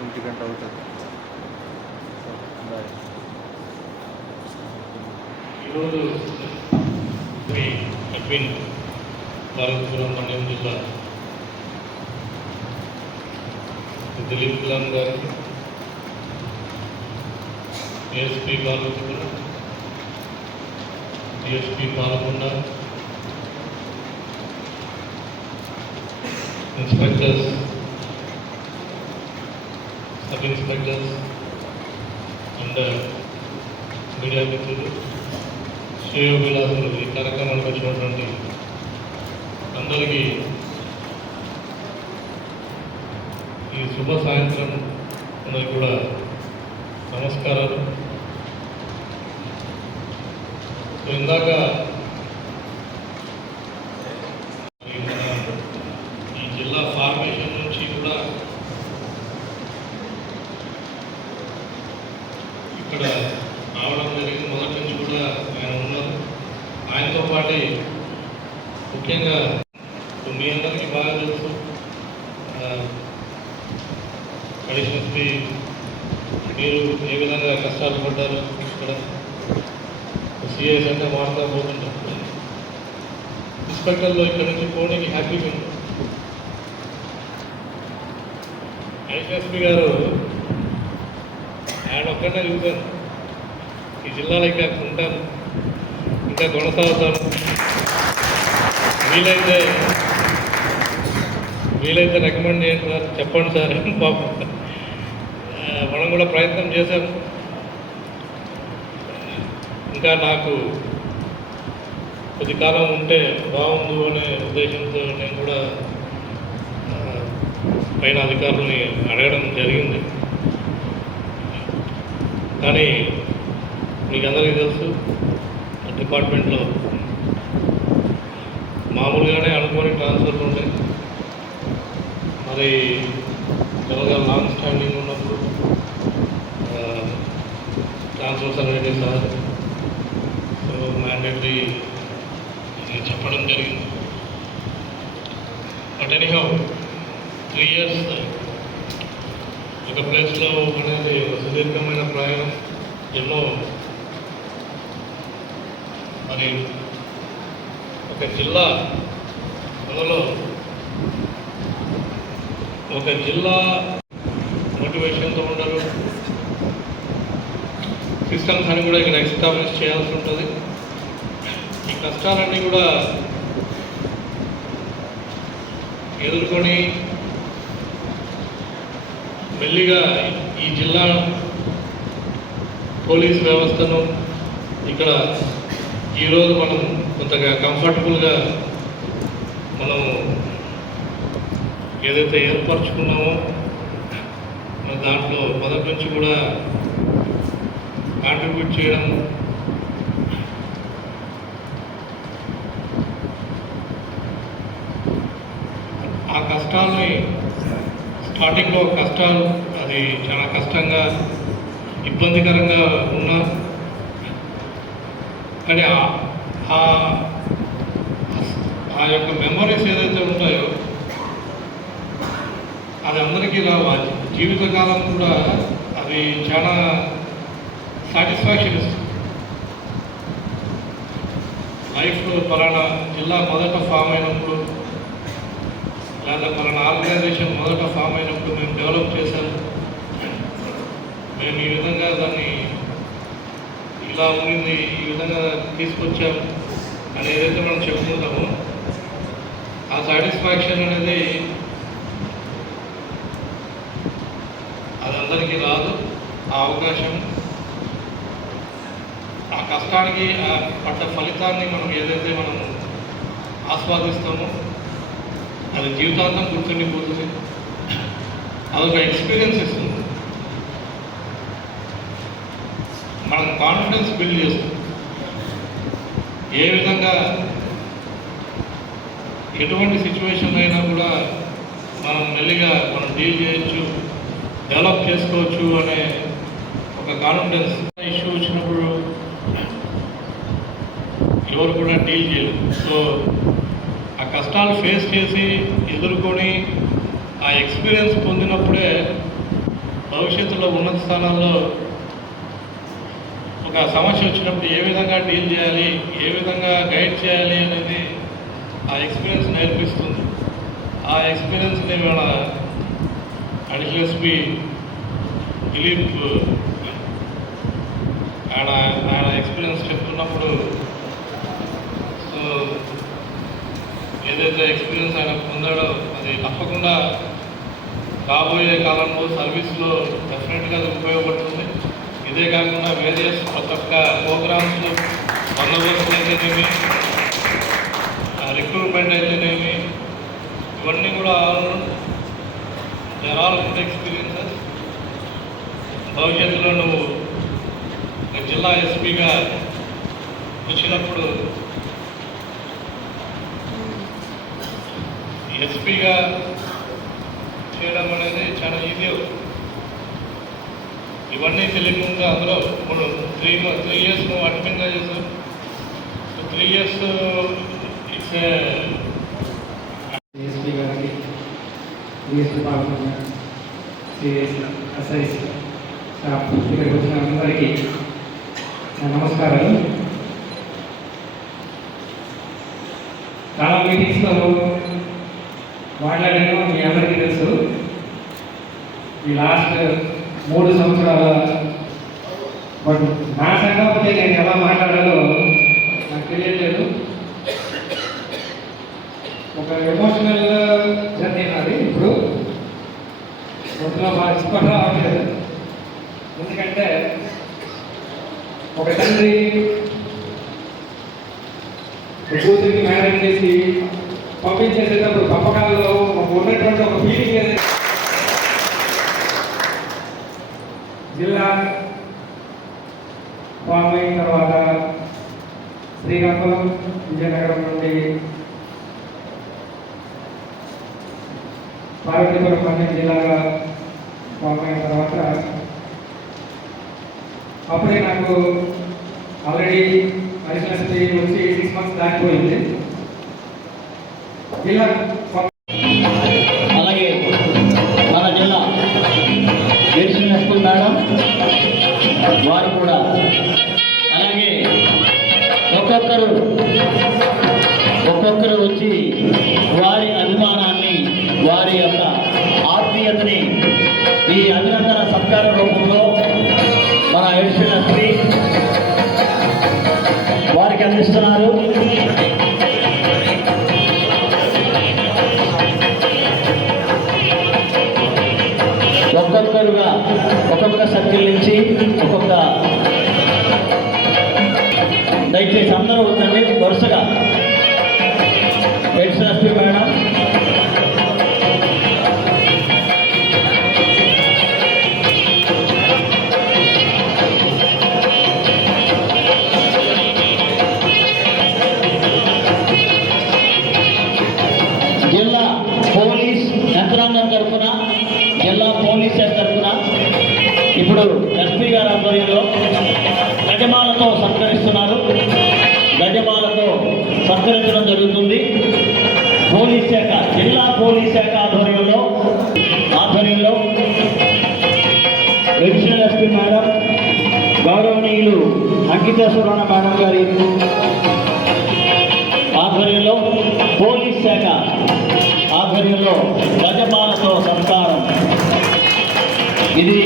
1 గంట అవుతుంది. బాయ్. ఈరోజు శ్రీ అడ్మిన్ భారతపురం మండలం జిల్లా దిలీప్ గులాం గారికి, ASP Bharathapuram, DSP Palakonda, inspectors, sub inspectors and media మిత్రులు, శ్రేయోభిలాసులు, ఈ కార్యక్రమానికి వచ్చినటువంటి అందరికీ ఈ శుభ సాయంత్రం అందరికీ కూడా నమస్కారాలు. ఇందాక ఈ జిల్లా ఫార్మేషన్ నుంచి కూడా ఇక్కడ రావడం జరిగింది. మొదటి నుంచి కూడా ఆయన ఉన్నారు. ఆయనతో పాటు ముఖ్యంగా మీ అందరికీ బాగా తెలుసు, అడిషనల్ ఎస్పీ మీరు ఏ విధంగా కష్టాలు పడ్డారు. ఇక్కడ సిఐస్ అంటే మారుతా పోతుంటారు. ఇన్స్పెక్టర్లో ఇక్కడ నుంచి పోనీకి హ్యాపీగా ఉంది. అడిషనల్ ఎస్పీ గారు ఆయన ఒక్కడే చూశాను. ఈ జిల్లాలో ఇంకా ఉంటాను, ఇంకా కొనసాగుతాను. వీలైతే రికమెండ్ చేయండి సార్, చెప్పండి సార్. పాపం మనం కూడా ప్రయత్నం చేశాము. ఇంకా నాకు కొద్ది కాలం ఉంటే బాగుండు అనే ఉద్దేశంతో నేను కూడా పైన అధికారులని అడగడం జరిగింది. కానీ మీకు అందరికీ తెలుసు, డిపార్ట్మెంట్లో మామూలుగానే అనుకోని ట్రాన్స్ఫర్లు ఉంటాయి. మరి త్వరగా లాంగ్ స్టాండింగ్ ఉన్నప్పుడు ట్రాన్స్ఫర్స్ అనేది సార్ మ్యాండేటరీ చెప్పడం జరిగింది. బట్ ఎనీహౌ 3 years ఒక ప్లేస్లో అనేది సుదీర్ఘమైన ప్రయాణం. ఎన్నో మరి ఒక జిల్లా అందులో ఒక జిల్లా మోటివేషన్తో ఉండరు. సిస్టమ్స్ అని కూడా ఇక్కడ ఎస్టాబ్లిష్ చేయాల్సి ఉంటుంది. ఈ కష్టాలన్నీ కూడా ఎదుర్కొని మెల్లిగా ఈ జిల్లా పోలీస్ వ్యవస్థను ఇక్కడ ఈరోజు మనం కొంతగా కంఫర్టబుల్గా మనం ఏదైతే ఏర్పరచుకున్నామో దాంట్లో మొదటి నుంచి కూడా కాంట్రిబ్యూట్ చేయడం, ఆ కష్టాలని స్టార్టింగ్లో కష్టాలు అది చాలా కష్టంగా ఇబ్బందికరంగా ఉన్నా కానీ ఆ యొక్క మెమరీస్ ఏదైతే ఉంటాయో అది అందరికీ జీవితకాలం కూడా అది చాలా సాటిస్ఫాక్షన్ ఇస్తుంది. లైఫ్ పలానా జిల్లా మొదట ఫామ్ అయినప్పుడు లేదా పలానా ఆర్గనైజేషన్ మొదట ఫామ్ అయినప్పుడు మేము డెవలప్ చేశాము, మేము ఈ విధంగా దాన్ని ఇలా ఉండింది, ఈ విధంగా తీసుకొచ్చాము అని ఏదైతే మనం చెప్పుకుంటామో ఆ సాటిస్ఫాక్షన్ అనేది అది అందరికీ రాదు. ఆ అవకాశం, ఆ కష్టానికి ఆ పడ్డ ఫలితాన్ని మనం ఏదైతే మనం ఆస్వాదిస్తామో అది జీవితాంతం గుర్తుండిపోతుంది. అదొక ఎక్స్పీరియన్స్ ఇస్తుంది, మనం కాన్ఫిడెన్స్ బిల్డ్ చేస్తుంది. ఏ విధంగా ఎటువంటి సిచ్యువేషన్ అయినా కూడా మనం మెల్లిగా మనం డీల్ చేయొచ్చు, డెవలప్ చేసుకోవచ్చు అనే ఒక కాన్ఫిడెన్స్. ఇష్యూ వచ్చినప్పుడు ఎవరు కూడా డీల్ చేయలేదు. సో ఆ కష్టాలు ఫేస్ చేసి ఎదుర్కొని ఆ ఎక్స్పీరియన్స్ పొందినప్పుడే భవిష్యత్తులో ఉన్నత స్థానాల్లో ఒక సమస్య వచ్చినప్పుడు ఏ విధంగా డీల్ చేయాలి, ఏ విధంగా గైడ్ చేయాలి అనేది ఆ ఎక్స్పీరియన్స్ నేర్పిస్తుంది. ఆ ఎక్స్పీరియన్స్ని మన అడిషనల్ ఎస్పీ దిలీప్ ఆయన ఎక్స్పీరియన్స్ చెప్తున్నప్పుడు సో ఏదైతే ఎక్స్పీరియన్స్ ఆయన పొందాడో అది తప్పకుండా రాబోయే కాలంలో సర్వీస్లో డెఫినెట్గా అది ఉపయోగపడుతుంది. ఇదే కాకుండా వేరియస్ ప్రతి ఒక్క ప్రోగ్రామ్స్ బందోబస్తు అయితేనేమి, రిక్రూట్మెంట్ అయితేనేమి, ఇవన్నీ కూడా దేర్ ఆల్ గుడ్ ఎక్స్పీరియన్సెస్. భవిష్యత్తులో నువ్వు జిల్లా ఎస్పీగా వచ్చినప్పుడు ఎస్పీగా చేయడం అనేది చాలా ఈజీ. ఇవన్నీ తెలియకుండా అందులో ఇప్పుడు 3 years నువ్వు అడ్మిన్గా చేసావు. 3 years ఇట్స్ ఎస్పీ గారికి, CS department, CS SIs staff, ఇక్కడికి వచ్చిన అందరికీ నమస్కారాలు. చాలా మీటింగ్స్లో మాట్లాడాను, మీ అందరికీ తెలుసు. ఈ లాస్ట్ 3 సంవత్సరాల బట్ నా సంగతి నేను ఎలా మాట్లాడాలో నాకు తెలియట్లేదు. ఒక ఎమోషనల్ జర్నీ నాది. ఇప్పుడు బాగా ఎక్స్పర్ట్ రావట్లేదు. ఎందుకంటే ఒక తండ్రి కూతురికి మ్యారేజ్ చేసి పంపించేసేటప్పుడు పంపకాల్లో ఉన్నటువంటి ఒక ఫీలింగ్ ఏదైతే జిల్లా ఫామ్ అయిన తర్వాత శ్రీకాకుళం, విజయనగరం నుండి పార్వతీపురం మన్యం జిల్లాగా ఫామ్ అయిన తర్వాత అప్పుడే నాకు ఆల్రెడీ అడిషనల్ ఎస్పీ వచ్చి 6 months దాటిపోయింది. జిల్లా అలాగే మన జిల్లా అడిషనల్ ఎస్పీ మేడం వారు కూడా, అలాగే ఒక్కొక్కరు వచ్చి వారి అభిమానాన్ని, వారి యొక్క ఆత్మీయతని ఈ అభినందన సత్కార రూపంలో మన అడిషనల్ ఎస్పీ వారికి అందిస్తున్నారు. ఒక్కొక్కరుగా ఒక్కొక్క సర్కిల్ నుంచి ఒక్కొక్క, దయచేసి అందరూ ఉందండి వరుసగా. అడిషనల్ ఎస్పీ మేడం, జిల్లా పోలీస్ యంత్రాంగం తరఫున, జిల్లా పోలీస్ శాఖ తరఫున ఇప్పుడు ఎస్పీ గారి ఆధ్వర్యంలో గజమాలతో సత్కరిస్తున్నారు. గజమాలతో సత్కరించడం జరుగుతుంది. పోలీస్ శాఖ, జిల్లా పోలీస్ శాఖ ఆధ్వర్యంలో అడిషనల్ ఎస్పీ మేడం గౌరవనీయులు అంకితేశ్వరరావు మేడం గారి ఆధ్వర్యంలో, పోలీస్ శాఖ ఆధ్వర్యంలో గజమాలతో సత్కారం. ఇది